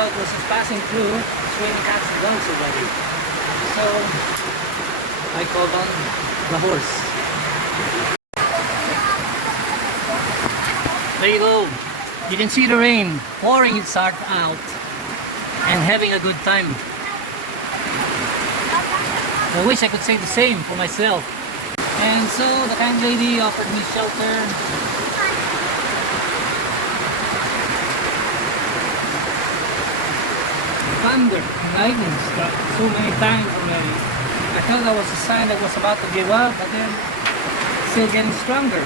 thought was passing through, it's raining cats and dogs already. So I called on the horse. There you go. You can see the rain pouring its heart out and having a good time. I wish I could say the same for myself. And so the kind lady offered me shelter. Thunder, lightning struck so many times already. I thought that was a sign that was about to give up, but then still getting stronger.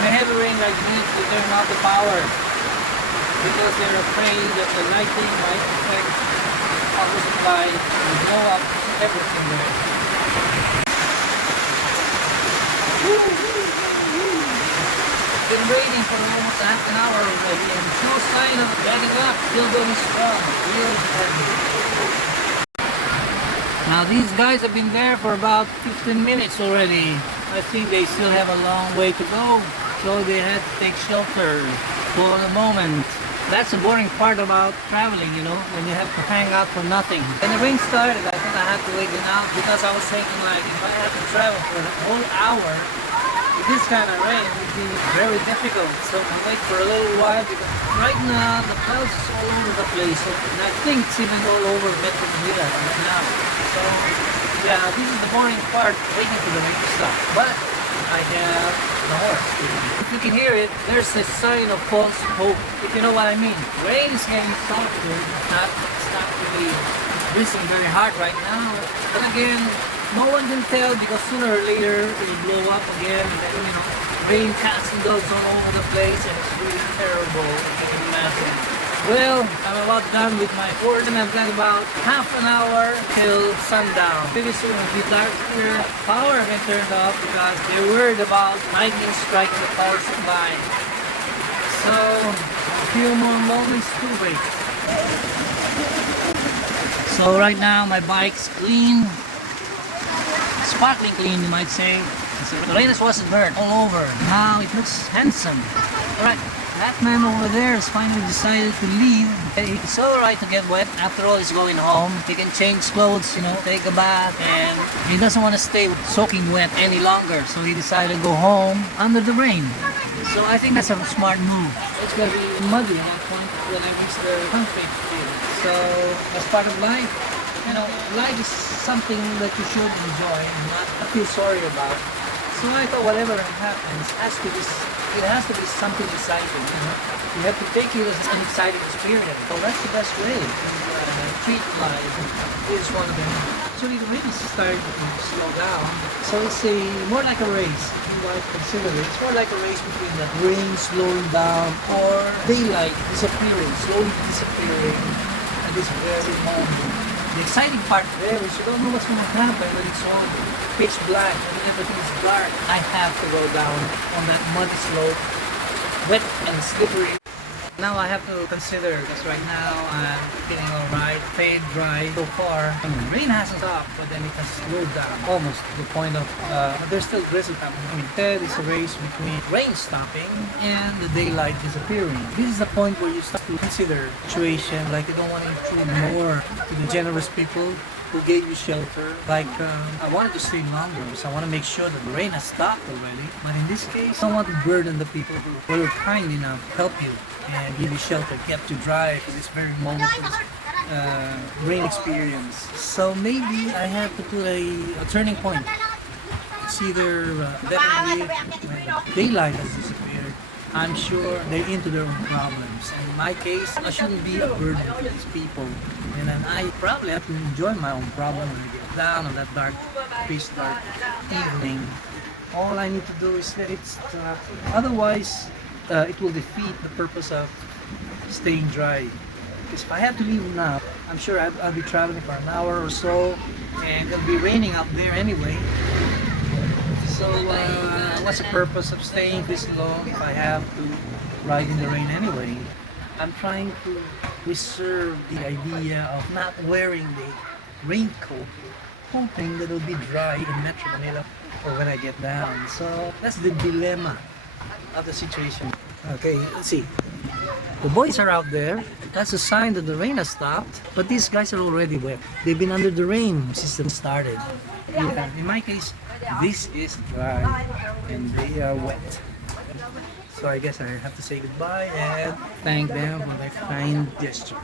When heavy rain like this, they turn off the power because they're afraid that the lightning might affect power supply and blow up everything there. It's been raining for almost half an hour already and no sign of letting up, still going strong, really heavy. Now these guys have been there for about 15 minutes already. I think they still have a long way to go, so they had to take shelter for the moment. That's the boring part about traveling, you know, when you have to hang out for nothing. When the rain started, I thought I had to wait it out because I was thinking like, if I had to travel for a whole hour, with this kind of rain, it would be very difficult. So I wait for a little while because right now the clouds is all over the place. So, and I think it's even all over Metro Manila right now. So yeah, this is the boring part, waiting for the rain to stop. But I have the horse. If you can hear it, there's a sign of false hope, if you know what I mean. Rain is getting softer, it's not really whistling very hard right now. But again, no one can tell because sooner or later it will blow up again. And then, you know, rain, cats and dogs all over the place, and it's really terrible, if you can imagine. Well, I'm about done with my horse and I've got about half an hour till sundown. Pretty soon it'll be dark here. Power has been turned off because they're worried about lightning striking the power supply. So, a few more moments to wait. So right now my bike's clean. Sparkling clean, you might say. The rain wasn't burnt all over. Now it looks handsome. Alright. That man over there has finally decided to leave. It's alright to get wet. After all, he's going home. He can change clothes, you know, take a bath. And he doesn't want to stay soaking wet any longer. So he decided to go home under the rain. So I think that's a smart move. It's going to be muddy at that point when I reach the concrete field. So as part of life, you know, life is something that you should enjoy and not feel sorry about. So I thought whatever happens it has to be something exciting, you know. You have to take it as an exciting experience. So that's the best way to treat life. This is one of them. Actually, the rain is starting to slow down. So it's more like a race. If you want to consider it, it's more like a race between the rain slowing down or daylight disappearing, slowly disappearing at this very moment. The exciting part there is you don't know what's going to happen when it's all pitch black, when everything is dark. I have to go down on that muddy slope, wet and slippery. Now I have to consider, because right now I'm feeling alright, stayed dry so far. And the rain hasn't stopped, but then it has slowed down almost to the point of, there's still drizzle happening. I mean, there is a race between rain stopping and the daylight disappearing. This is the point where you start to consider the situation, like you don't want to intrude more to the generous people who gave you shelter. Like, I wanted to stay longer, so I want to make sure that the rain has stopped already. But in this case, I don't want to burden the people who were kind enough to help you and give you shelter, kept you dry for this very moment of this rain experience. So maybe I have to put a turning point. It's either definitely when daylight has disappeared, I'm sure they're into their own problems. And in my case, I shouldn't be a burden to these people. And then I probably have to enjoy my own problem when I get down on that dark, pitch dark evening. All I need to do is let it stop. Otherwise, it will defeat the purpose of staying dry. Because if I have to leave now, I'm sure I'll be traveling for an hour or so, and it'll be raining out there anyway. So what's the purpose of staying this long if I have to ride in the rain anyway? I'm trying to reserve the idea of not wearing the raincoat hoping that it'll be dry in Metro Manila or when I get down. So that's the dilemma of the situation. Okay, let's see. The boys are out there. That's a sign that the rain has stopped. But these guys are already wet. They've been under the rain since it started. Yeah, in my case, this is dry and they are wet. So I guess I have to say goodbye and thank them for their kind gesture.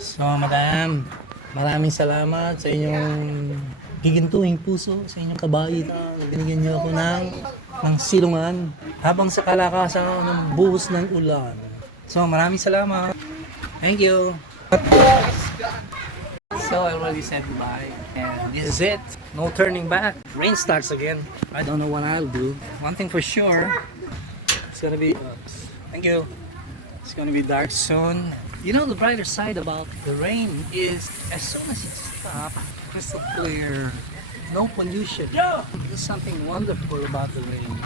So madam, maraming salamat sa inyong gigintuing puso, sa inyong kabaitan. Binigyan niyo ako ng silungan habang sa kalakasan ng buhos ng ulan. So maraming salamat. Thank you. So I already said goodbye and this is it. No turning back. Rain starts again. I don't know what I'll do. One thing for sure, it's gonna be thank you. It's gonna be dark soon. You know, the brighter side about the rain is as soon as it stops, crystal clear, no pollution. There's something wonderful about the rain.